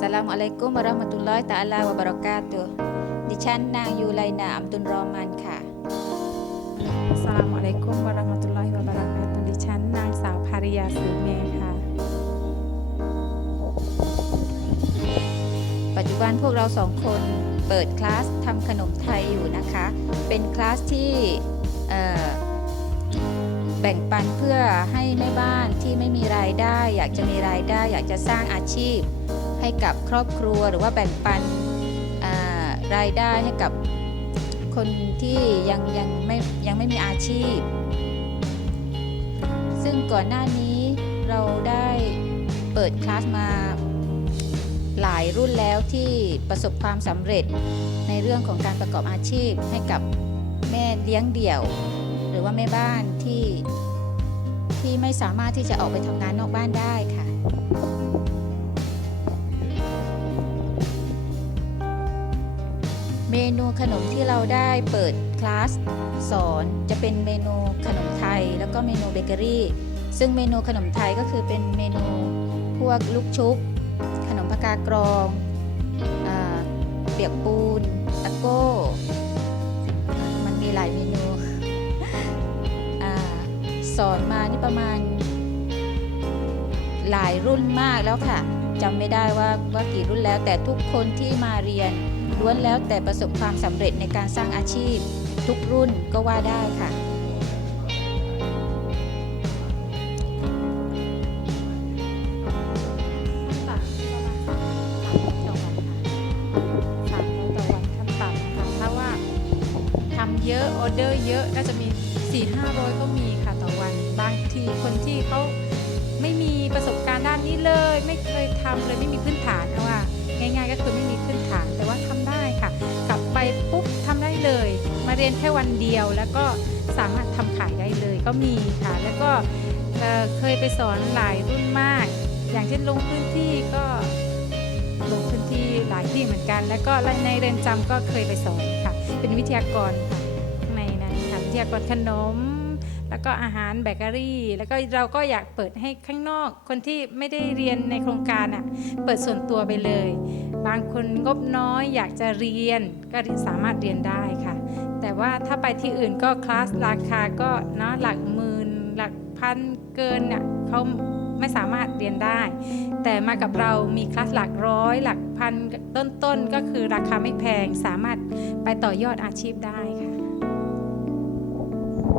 สลามอะลัยกุมวะเราะห์มะตุลลอฮิตะอาลาวะบะเราะกาตุฮ์ดิฉันนางยูไลนาอัมตุลรอมันค่ะอัสสลามุอะลัยกุมวะเราะห์มะตุลลอฮิวะบะเราะกาตุฮ์ดิฉันนางสาวภาริยาสือเมย์ค่ะ ปัจจุบันพวกเราสองคนเปิดคลาสทำขนมไทยอยู่นะคะ เป็นคลาสที่เอ่อแบ่งปันเพื่อให้แม่บ้านที่ไม่มีรายได้ อยากจะมีรายได้ อยากจะสร้างอาชีพ ให้กับครอบครัวหรือว่าแบ่งปันรายได้ให้กับคนที่ยังยังไม่ยังไม่มีอาชีพ ซึ่งก่อนหน้านี้เราได้เปิดคลาสมาหลายรุ่นแล้วที่ประสบความสำเร็จในเรื่องของการประกอบอาชีพให้กับแม่เลี้ยงเดี่ยว หรือว่าแม่บ้านที่ที่ไม่สามารถที่จะออกไปทำงานนอกบ้านได้ค่ะ ขนมที่เราได้เปิดคลาสสอนจะเป็นเมนูขนมไทย แล้วก็เมนูเบเกอรี่ซึ่งเมนูขนมไทยก็คือเป็นเมนูพวกลูกชุบ ขนมปากากรองอเปียกปูนตะโก้ มันมีหลายเมนูอสอนมานี่ประมาณหลายรุ่นมากแล้วค่ะ จำไม่ได้ว่าว่ากี่รุ่นแล้ว แต่ทุกคนที่มาเรียนล้วนแล้วแต่ประสบความสำเร็จในการสร้างอาชีพ ทุกรุ่นก็ว่าได้ค่ะต่ำประมาณสามต่อวันค่ะสามร้อยต่อวันขั้นต่ำค่ะถ้าว่าทำเยอะออเดอร์เยอะก็จะมี 4 5 0 0 ก็มีค่ะต่อวัน บางทีคนที่เขาไม่มีประสบการณ์ด้านนี้เลย ไม่เคย ทำเลยไม่มีพื้นฐานเอาว่าง่าย ๆ ก็คือไม่มีพื้นฐานแต่ว่าทำได้ค่ะ กลับไปปุ๊บทำได้เลย มาเรียนแค่วันเดียว แล้วก็สามารถทำขายได้เลยก็มีค่ะ แล้วก็เเคยไปสอนหลายรุ่นมาก อย่างเช่นลงพื้นที่ก็ลงพื้นที่หลายที่เหมือนกัน แล้วก็ในเรือนจำก็เคยไปสอนค่ะ เป็นวิทยากรค่ะในนั้นค่ะวิทยากรขนม แล้วก็อาหารเบเกอรี่ แล้วก็เราก็อยากเปิดให้ข้างนอก คนที่ไม่ได้เรียนในโครงการอะเปิดส่วนตัวไปเลย บางคนงบน้อยอยากจะเรียนก็สามารถเรียนได้ค่ะ แต่ว่าถ้าไปที่อื่นก็คลาสราคาก็เนาะหลักหมื่นหลักพันเกินเนี่ยเขาไม่สามารถเรียนได้ แต่มากับเรามีคลาสหลักร้อย หลักพันต้นๆก็คือราคาไม่แพงสามารถไปต่อยอดอาชีพได้ค่ะ